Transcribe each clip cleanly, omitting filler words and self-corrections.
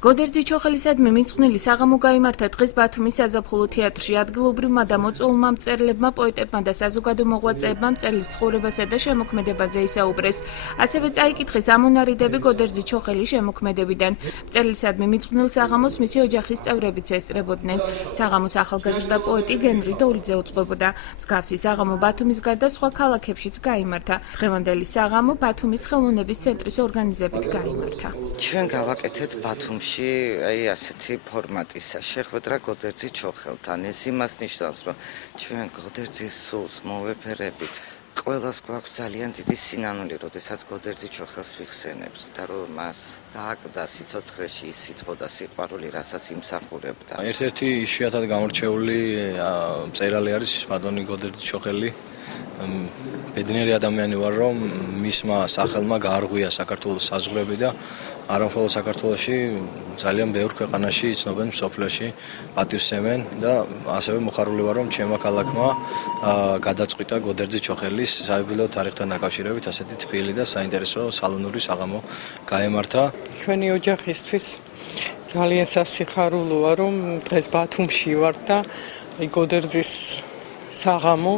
გოდერძი ჩოხელისადმი მიძღვნილი საღამო გაიმართა დღეს ბათუმის საზაფხულო თეატრში. ადგილობრივმა და მოწვეულმა მწერლებმა, პოეტებმა და საზოგადო მოღვაწეებმა მწერლის ცხოვრებასა და შემოქმედებაზე ისაუბრეს. ასევე წაიკითხეს ამონარიდები გოდერძი ჩოხელის შემოქმედებიდან. მწერლისადმი მიძღვნილ საღამოს მისი ოჯახის წევრებიც ესწრებოდნენ. საღამოს ახალგაზრდა პოეტი გენრი დოლიძე უძღვებოდა. მსგავსი საღამო ბათუმის გარდა სხვა ქალაქებშიც გაიმართა. დღევანდელი საღამო ბათუმის ხელოვნების ცენტრის ორგანიზებით გაიმართა. ჩვენ გავაკეთეთ ბათუმში აი ასეთი ფორმატის შეხვედრა გოდერძი ჩოხელთან. ეს იმას ნიშნავს, რომ ჩვენ გოდერძის სულს მოვეფერებით. ყველას გვაქვს ძალიან დიდი სინანული, როდესაც გოდერძი ჩოხელს ვიხსენებთ და რომ მას დააკდა სიცოცხლეში ის სიტყვა და სიყვარული, რასაც იმსახურებდა. ერთ-ერთი იშვიათად გამორჩეული მწერალი არის მადონი გოდერძი ჩოხელი. ბედნიერი ადამიანი ვარ, რომ მისმა სახელმა გაარღვია საქართველოს საზღვრები და არა მხოლოდ საქართველოში, ძალიან ბევრ ქვეყანაში იცნობენ მსოფლიოში, პატივსცემენ და ასევე მოხარული ვარ, რომ ჩემმა ქალაქმა გადაწყვიტა გოდერძი ჩოხელის საიუბილეო თარიღთან დაკავშირებით ასეთი თბილი და საინტერესო სალონური საღამო გაემართა. ჩვენი ოჯახისთვის ძალიან სასიხარულოა, რომ დღეს ბათუმში ვარ და გოდერძის საღამო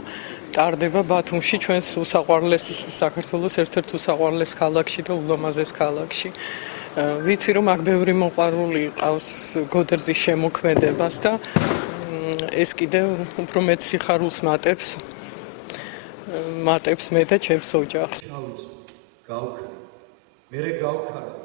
ტარდება ბათუმში, ჩვენს უსაყვარლეს საქართველოს ერთ-ერთ უსაყვარლეს ქალაქში და ულამაზეს ქალაქში. ვიცი, რომ აქ ბევრი მოყვარული ყავს გოდერძის შემოქმედებას და ეს კიდევ უფრო მეტ სიხარულს მატებს მე და ჩემს ოჯახს. გავუწ, გავქარ, მერე გავქარა.